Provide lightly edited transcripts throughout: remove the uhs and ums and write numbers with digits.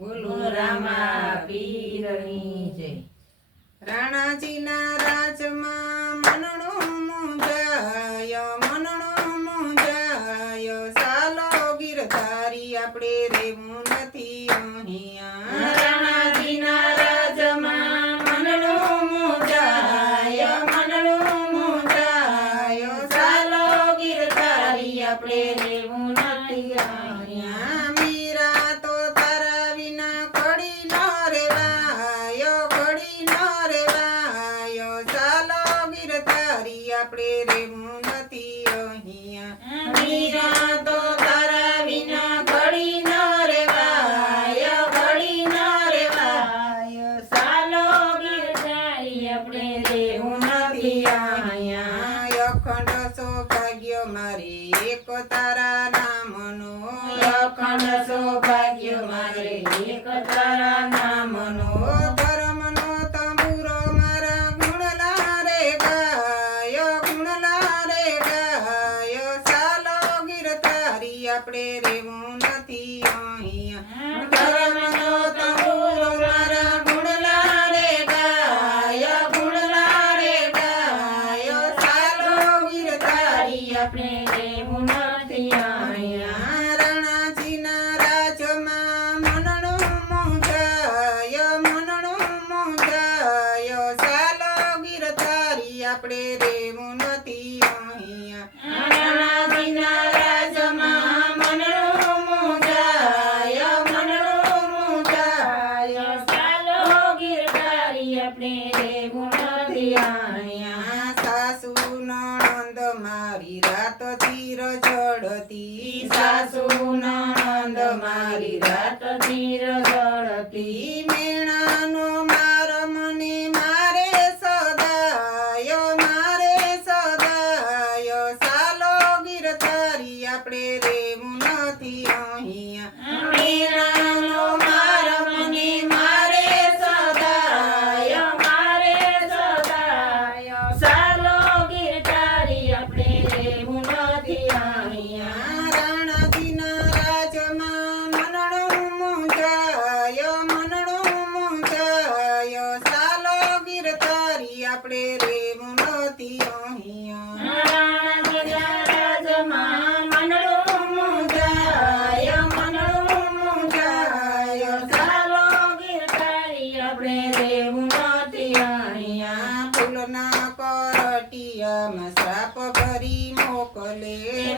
બોલો રામા પીરની જય. રાણાજીના રાજમાં મનણું મૂંઝાય, મનણું મૂંઝાય, સાલો ગીરધારી આપણે રેવું નથી અહીંયા. રાણાજીના રાજમાં મનણું મૂંઝાય, મનણું મૂંઝાય, સાલો ગીરધારી આપણે રેવું નથી અહીંયા. મીરા તો તારા વિના ઘડી ન રેવાય, ઘડી ન રેવાય, ચાલો ગીરધારી આપણે રેવું નથી અહીંયા. મીરા તો તારા વિના ઘડી ન રેવાય, ઘડી ન રેવાય, ચાલો ગીરધારી આપણે રેવું નથી અહીંયા. અખંડ સૌભાગ્ય મારી એક તારા નામનો, અખંડ સૌભાગ્ય મારે એક તારા નામનો, ધર્મનો તંબુરો મારા ગુણલા રે ગાય, ગુણલા રે ગાય, ચાલો ગીરધારી આપણે રેવું નથી અહીંયા. ધર્મનો તંબુરો મારા ગુણલા રે ગાય, ગુણલા રે ગાય, ચાલો ગીરધારી આપણે રેવું નથી અહીંયા. રાણાજીના રાજમાં મનણું મૂંઝાય, મનણું મૂંઝાય, ચાલો ગીરધારી આપણે રેવું નથી અહીંયા. રાણાજીના રાજમાં મનણું મૂંઝાય, મનણું મૂંઝાય, ચાલો ગીરધારી આપણે રેવું નથી અહીંયા. સાસુ નણંદ મારી રાત ધીર જડતી, સાસુ નણંદ મારી રાત ધીર જડતી, મેણાનો માર મને મારે સદાય, મારે સદાય, ચાલો ગીરધારી આપણે રેવું નથી અહીંયા. મેણાનો માર મને મારે સદાય, મારે સદાય, ચાલો ગીરધારી આપણે રેવું નથી અહીંયા. રાણાજીના રાજમાં મનણું મૂંઝાય, મનણું મૂંઝાય, ચાલો ગીરધારી આપણે રેવું નથી અહીંયા. રાણાજીના રાજમાં મનણું મૂંઝાય, મનણું મૂંઝાય, ચાલો ગીરધારી આપણે રેવું નથી અહીંયા. ફૂલના કરટિયામાં શ્રાપ ભરી મોકલે,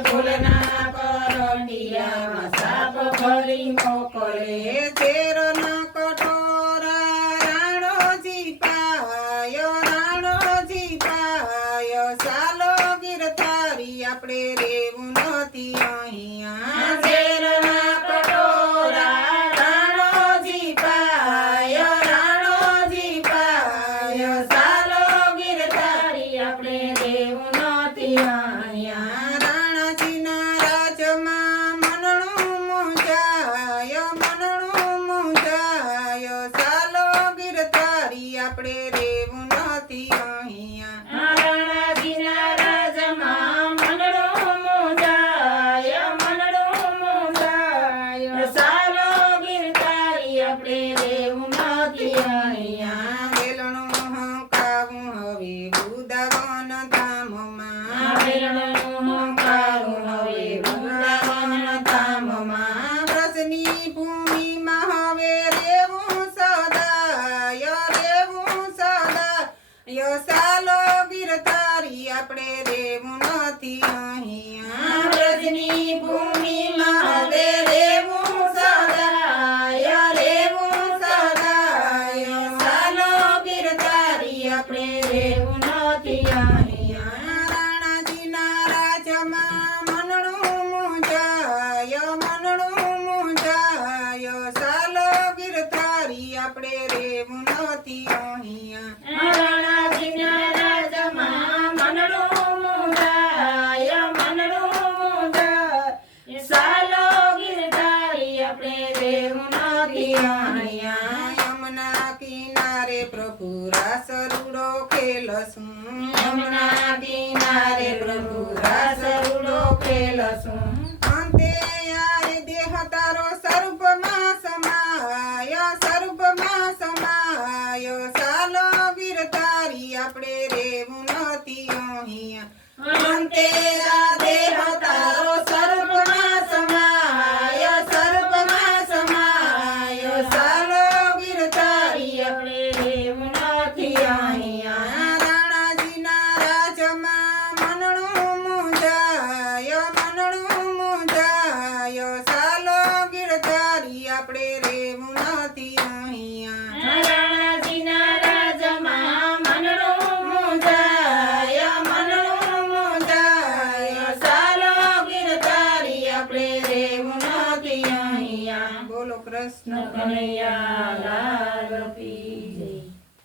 ફૂલના કરટિયામાં શ્રાપ ભરી મોકલે, ઝેરના કટોરા રાણોજી પાયો, રાણોજી પાયો, ચાલો ગીરધારી આપણે રેવું નથી અહીંયા. ઝેરના કટોરા રાણોજી પાયો, રાણોજી પાયો, ચાલો ગીરધારી આપણે રેવું નથી અહીંયા. રાણાજીના રાજમાં મનણું મૂંઝાય, મનણું મૂંઝાય, ચાલો ગીરધારી આપણે રેવું નથી અહીંયા. રાણાજીના રાજમાં મનણું મૂંઝાય, મનણું મૂંઝાય, ચાલો ગીરધારી આપણે રેવું નથી અહીંયા. વેલણું હંકાવું હવે વૃંદાવન ધામમાં, વેલણું હંકાવું હવે વૃંદાવન ધામમાં, વ્રજની ભૂમિમાં હવે રેવું સદાય, રેવું સદાય, ચાલો ગીરધારી આપણે રેવું નથી અહીંયા. વ્રજની ભૂમિમાં હવે રેવું સદાય, રેવું સદાય, ચાલો ગીરધારી આપણે રેવું નથી અહીંયા. રાણાજીના રાજમાં મનણું મૂંઝાય, મનણું મૂંઝાય, ચાલો ગીરધારી આપણે રેવું નથી અહીંયા. રાણાજીના રાજમાં મનણું મૂંઝાય, મનણું મૂંઝાય, ચાલો ગીરધારી આપણે રેવું નથી અહીંયા. યમુના કિનારે પ્રભુ રાસ રૂડો ખેલશું, યમુના કિનારે પ્રભુ રાસ રૂડો ખેલશું, અંતે યાર દેહ તારો સ્વરૂપમાં સમાય, દેહ તારો સર્પમાં સમાય, સર્પમાં સમાય. સાલો ગિરધારી આપણે રહેવું નથી અહીંયા. રાણાજીના રાજમાં મનડું મૂંઝાય, મનડું મૂંઝાય. સાલો ગિરધારી આપણે રહેવું નથી અહીંયા. રાણાજીના રાજમાં મનડું મૂંઝાય, મનડું મૂંઝાય. સાલો ગિરધારી આપણે રહેવું નથી અહીંયા. બોલો કૃષ્ણ કનૈયા